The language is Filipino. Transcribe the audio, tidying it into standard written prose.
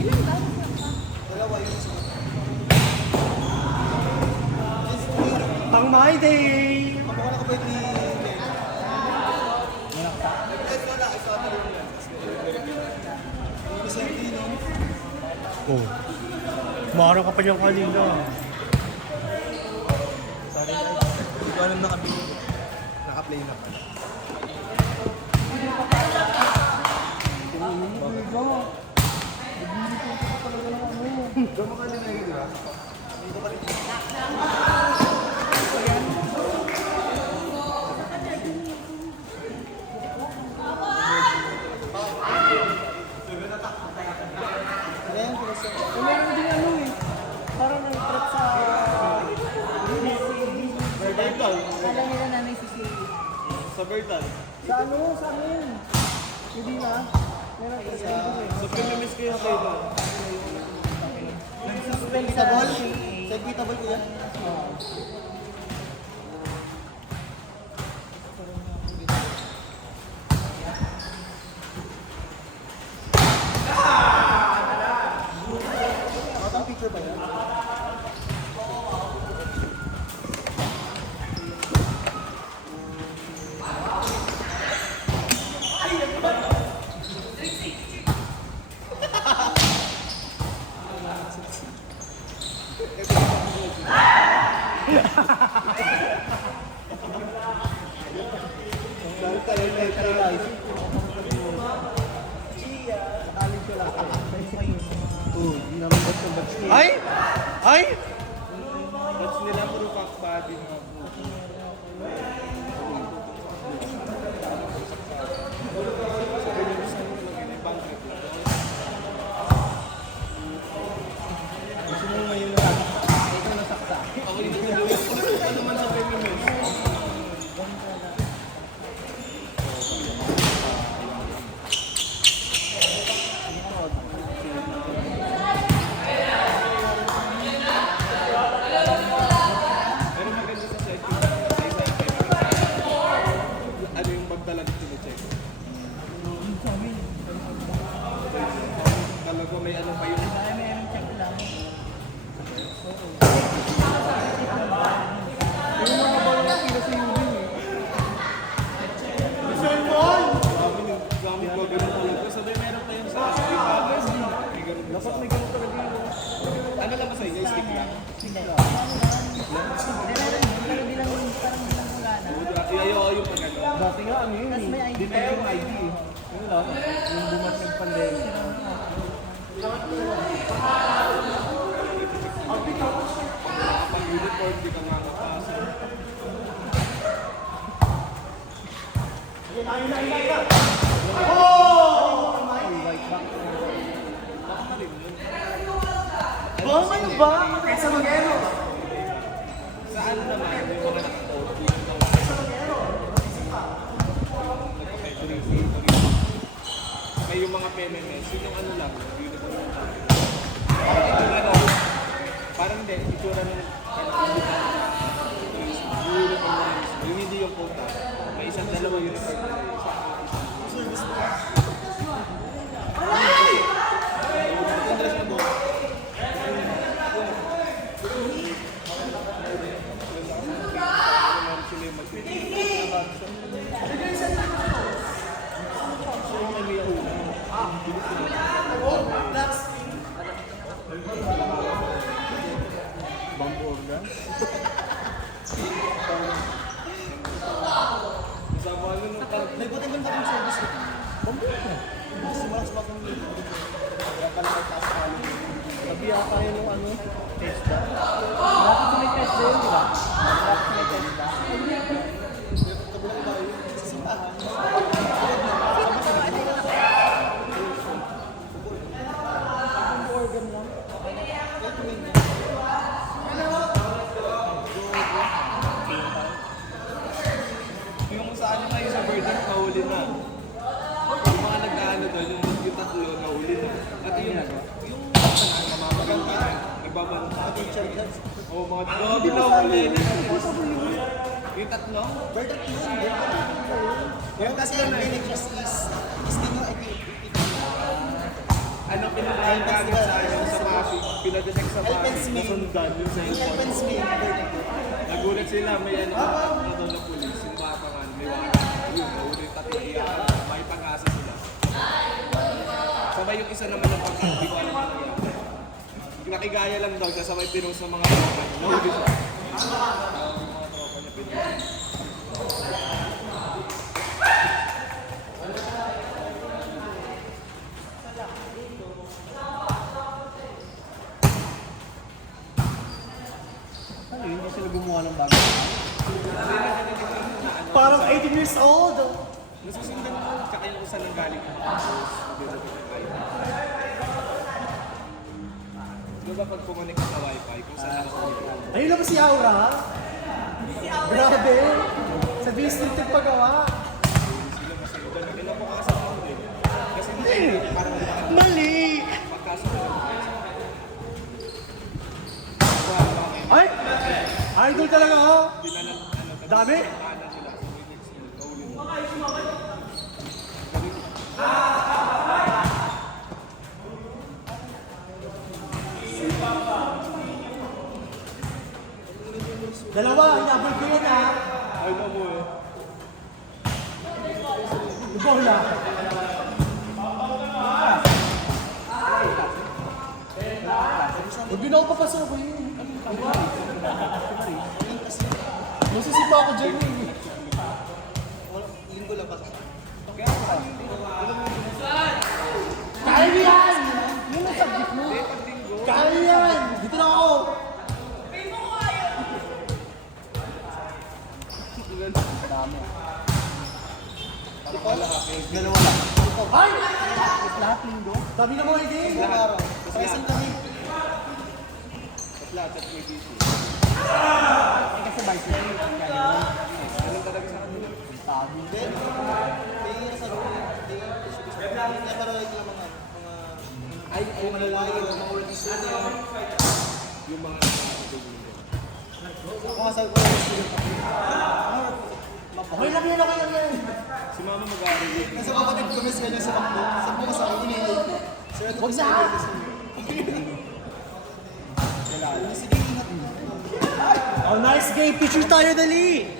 Ilan ba? Dalawa yung isa. Pang my day! Kamukha na kapag ni Len. Yung isa yung Tino. Oh. Mara ka pa niyan kanina. Sorry, hindi ko alam na kami. Naka-play na pala. Diyan mo ka linagay, di ba? Dito ka rin. Meron din ano eh. Parang nag-trap sa... Vertical. Kala nila nanay si Siri. Sa vertical. Sa ano? Sa amin. Hindi na. Meron kasi dito eh. Sa pinamiss ko yung kayo. Nag-suspend sa Equitable? CA. Sa equitable ko yan? Matang picture ba yan? Ay! Ay! Batch nila puro pack body na. Gusto mo ngayon na ito nasakta. Ako yung nagawin ko. Ano naman sa feminist? Pero maganda sa site yung ano yung magdala dito ni check. Talaga may ano pa yun. Ay, meron check lang. Yung mga bawal na pila sa Yubin eh. Gamit ko ganun talaga. Sabay meron tayong sa screen. May ganun din sa- May ganun talaga yun. Ano lang ba sa inyo? Stick lang? Hindi. Meron, pero di lang, parang di lang wala na. Ayaw yung pag ano. Dati nga ano yun Tapos may eh. ID. Di tayo yung ID eh. Yun lang. Yung dumating pandemic. Kapag uniform, di ka makakapasa. Bang ano ba? Kaysa mag-ero. Sa ano naman, yung mga nakapot, may yung mga PMMS, yun yung ano lang, uniform. Yung ano, parang hindi, itsura ng yung hindi yung punta. May isang dalawa uniform. Yung dress na buo. Bump organ. Kasama ano nung pag... May buti ba yung service ko? Gusto mo lang sa bakong dito. Kaya pala may taas pa ano. Sabi yata yun yung ano, testa. Dapat sa may test yun, di ba? Dapat sa may test ba? Kabilang ba yun? Sa simbahan. Organ lang. Yung kung saan kayo sa birthday, kahuli na. Yung mga nag-ano doon, yung tatlo, nahuli na. At yung mamamaganda, nagbabanta. Oo, mga grabe na huli na. Yung tatlo? Verdict yun. Verdict yun. Pero kasi ang benefits is hindi nyo equipment. Dahil galing sa akin sa Pasig, pinadetect sa Pasig, nasundan yung cellphone. Nagulat sila, may ano na pulis, yung mga pangan, may warrant. Yun, nahuli yung tatlo, may pag-asa sila. Sabay yung isa naman ng pagkakas, hindi ko alam yung nangyari. Nakigaya lang daw siya, sabay pinost ng mga tropa niya. Nahuli siya. Yung mga tropa niya pinost. Ano yun? Hindi sila gumawa ng bago. Parang 18 years old. Nasusundan ko, tsaka yung usan ng galing ko. Tapos, di ba pag pumonik ka sa wifi, kung saan nakakunik? Ayun lang ba si Aura? Grabe. Sa district yung pagawa. Sila masundan. Kinabukasan ko din. Kasi hindi, parang Mali! magkasunod. Ay! Idol talaga ako. Dinanan, Dami? tahanan nila. So, minutes nila. Kauli mo. Dalawa, hinabol ko yun ha. Ay, no mo eh. Bola. Huwag yun ako papasok yun. Masisipa ako dyan eh. Linggo lang pa. Kaya mo yan! Yun ang subject mo. Kaya yan! Dito lang ako. Dalawa lang. Ay! Lahat linggo. Sabi na mo hindi. Araw. Present kami. Lahat at may busy. Kasi bicycle. Ganun talaga sa kanila. Tabi. Tingin sa room. Kaya para lang mga Ay, malalayo, mga organization. yung mga Mga sa organization. Okay lang yan, okay lang yan. si mama mag-aaral yun. Kasi kapatid ko miss ganyan sa bakdo. Sa mga sa akin, inihay ko. Sir, ito Huwag na! Sige, ingat mo. Oh, nice game. Picture tayo, dali.